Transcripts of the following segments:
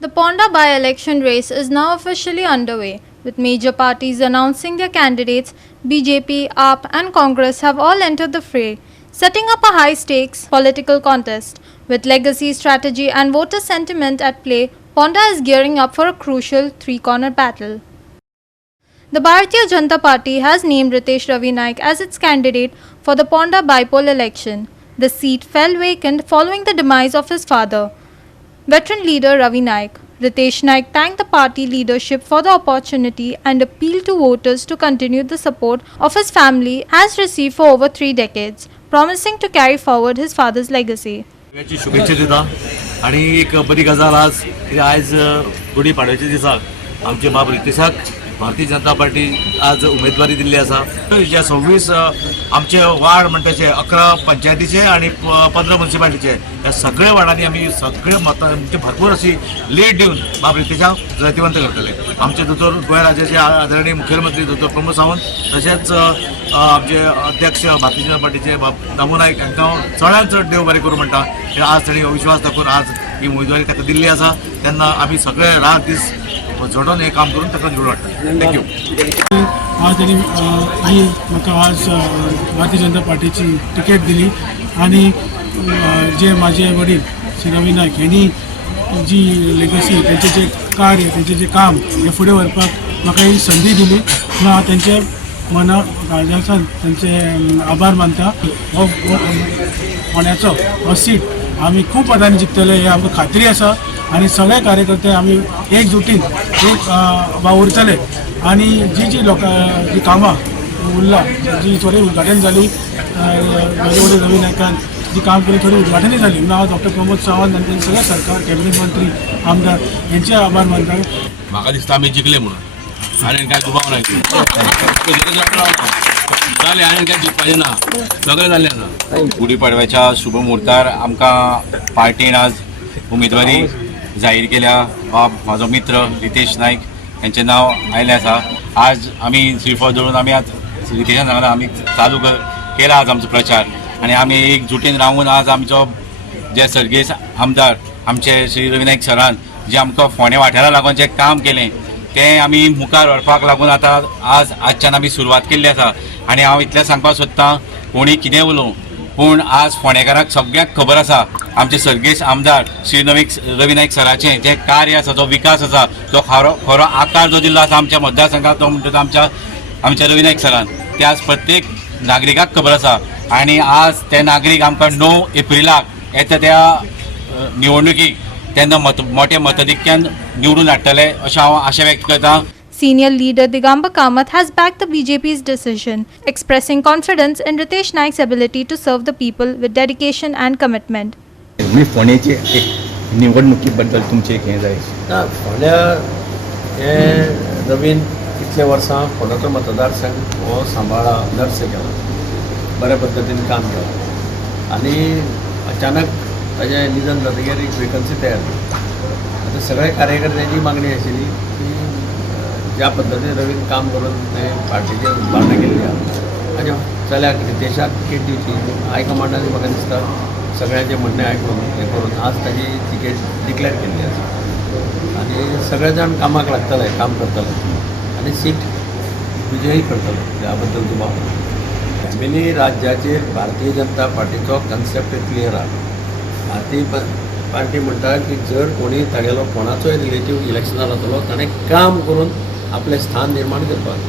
The Ponda by-election race is now officially underway, with major parties announcing their candidates. BJP, AAP and Congress have all entered the fray, setting up a high-stakes political contest. With legacy, strategy and voter sentiment at play, Ponda is gearing up for a crucial three-corner battle. The Bharatiya Janata Party has named Ritesh Ravi Naik as its candidate for the Ponda by-poll election. The seat fell vacant following the demise of his father, veteran leader Ravi Naik. Ritesh Naik thanked the party leadership for the opportunity and appealed to voters to continue the support of his family has received for over 3 decades, promising to carry forward his father's legacy. सगळ्यांची शुभेच्छा दिता आणि एक बरी गजाल आज गुढीपाडव्याच्या दिसाक आमचे बाब रितेशाक भारतीय जनता पार्टी आज उमेदवारी दिल्ली आसा. जे 26 आमचे वार्ड म्हणटाचे 11 पंचायतीचे आणि 15 म्युनिसिपालिटीचे या सगळ्या वार्डांनी आम्ही सगळे मतां म्हणजे भरपूर अशी लीड दिवन बाब रितेशाक जैतिवंत करतले. आमचे दोतोर गोंय राज्याचे आदरणीय मुख्यमंत्री दोतोर प्रमोद सावंत तशेंच आमचे अध्यक्ष भारतीय जनता पार्टीचे दामू नायक हांकां चडांत चड देव बरें करूं म्हणटा. आज ताणी विश्वास दाखोवन आज ही उमेदवारी ताका दिल्ली आसा. तेन्ना आमी सगळे रात दीस जोडून हे काम करून ताका निवडून हाडटा. थँक्यू. आज त्यांनी म्हाका आज भारतीय जनता पार्टीची तिकेट दिली आणि जे माझे वडील श्री रवी नायक यांनी जी लेगसी त्यांचे जे कार्य त्यांचे जे काम हे फुडें व्हरपाक म्हाका ही संदी दिली. हांव त्यांचे मना काळजांतल्यान त्यांचे आभार मानता. हो फोंड्याचो हो सीट आमी खूब मतांनी जिखतले हे आमकां खात्री आसा आणि सगळे कार्यकर्ते आम्ही एकजुटीन वावुरतले आणि जी लोकां जी कामां उरला जी थोडी उद्घाटन जाली माझे वडील रवी नायकान जी काम केली थोडी उद्घाटनूय जाली. हांव डॉक्टर प्रमोद सावंत आनी तेंचे सगळे सरकार कॅबिनेट मंत्री आमदार यांचे आभार मानता. म्हाका दिसता आमी जिखले म्हणून आनी काय दुबाव ना जालें आनी काय जिखपाचें ना सगळें जाल्लें आसा. गुढीपाडव्याच्या शुभ मुहूर्तार आमकां पार्टीन आज उमेदवारी जाहीर केल्या. म्हाजो मित्र रितेश नायक यांचे नाव आयलें आसा. आज आमी श्रीफळ दवरून आमी आज रितेशान सांगला आमी चालू केला आज आमचो प्रचार आनी आमी एकजुटीन रावून आज आमचो जे सर्गेस आमदार आमचे श्री रवी नायक सरान जे आमकां फोंड्या वाठारा लागून जे काम केलें तें आमी मुखार व्हरपाक लागून आतां आजच्यान आमी सुरवात केल्ली आसा. आनी हांव इतलें सांगपाक सोदतां कोणी कितें उलोवं पूण आज फोंडेकाराक सगळ्यांक खबर आसा आमचे सर्गेस आमदार श्री रवी नायक सराचें जें कार्य आसा जो विकास आसा तो खरो आकार जो दिल्लो आसा आमच्या मतदारसंघात तो म्हणटा आमच्या रवी नायक सरान ते आज प्रत्येक नागरिकाक खबर आसा. आनी आज ते नागरीक आमकां 9 एप्रिलाक येता त्या निवडणुकीक तेन्ना मोठ्या मताधिक्यान निवडून हाडटले अशें हांव आशा व्यक्त करतां. Senior leader Digambar Kamath has backed the BJP's decision, expressing confidence in Ritesh Naik's ability to serve the people with dedication and commitment. मी फोंड्याचे एक निवडणुकीबद्दल तुमचे एक हें जाय. फोंड्या हे रवीन इतले वर्सां फोंड्याचो मतदारसंघ हो सांबाळा नर्स केला बऱ्या पद्दतीन काम केलां आनी अचानक ताजें निधन जातकीर एक वेकन्सी तयार जाली. आतां सगळ्या कार्यकर्त्यांची मागणी आशिल्ली की ज्या पद्दतीन रवीन काम करून ते पार्टीचेर उभारणी केल्ली आहा ताज्या चल्याक रितेशाक तिकेट दिवची. हायकमांडान म्हाका दिसता सगळ्यांचे म्हणणें आयकून हें करून आज ताजी तिकेट डिक्लेअर केल्ली आसा आनी सगळे जाण कामाक लागतले काम करतले आनी सीट विजयी करतले. ह्या बद्दल दुबाव family राज्याचेर Bharatiya Janata पार्टीचो concept clear आहा. भारतीय पार्टी म्हणटा की जर कोणी तागेलो कोणाचोय रिलेटीव इलेक्शनार जातलो ताणें काम करून आपलें स्थान निर्माण करपाक.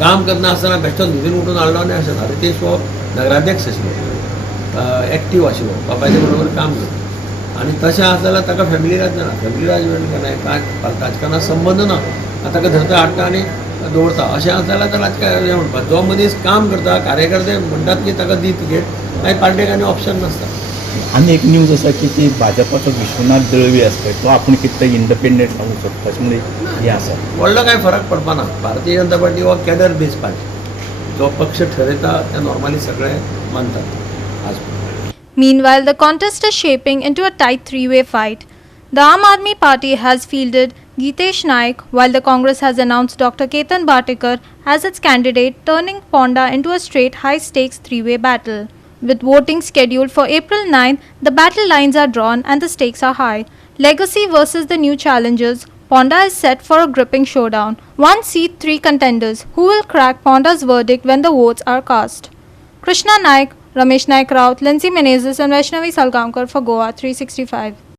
काम करना आसतना बेश्टोच न्हिदून उठून हाडलो आनी अशें ना. रितेश हो नगराध्यक्ष आशिल्लो एक्टीव आशिल्लो बापायच्या बरोबर काम करता आनी तशें आसा जाल्यार ताका फॅमिली राज जाणा. फॅमिली राज म्हणजे कांय राजकारणाक संबंद ना. ताका धरता हाडटा आनी दवरता अशें आसा जाल्यार राजकारण हें म्हणपाक जो मनीस काम करता कार्यकर्ते म्हणटात की ताका दी तिकेट मागीर पार्टेक आनी ऑप्शन नासता. आनी एक न्यूज आसा की ती भाजपाचो विश्वनाथ दळवी आसा पळय तो आपूण कितें इंडिपेंडंट रावूंक सोदता अशें म्हणून हें आसा. व्हडलो कांय फरक पडपाना. भारतीय जनता पार्टी हो कॅडर बेज पार्टी जो पक्ष ठरयता ते नॉर्मली सगळे मानतात. Meanwhile, the contest is shaping into a tight three-way fight. The Aam Aadmi Party has fielded Ritesh Naik, while the Congress has announced Dr. Ketan Bhatekar as its candidate, turning Ponda into a straight high-stakes three-way battle. With voting scheduled for April 9th, the battle lines are drawn and the stakes are high. Legacy versus the new challengers. Ponda is set for a gripping showdown. 1 seat, 3 contenders. Who will crack Ponda's verdict when the votes are cast? Krishna Naik, Ramesh Naik Raut, Lindsay Menezes and Vaishnavi Salgaonkar for Goa 365.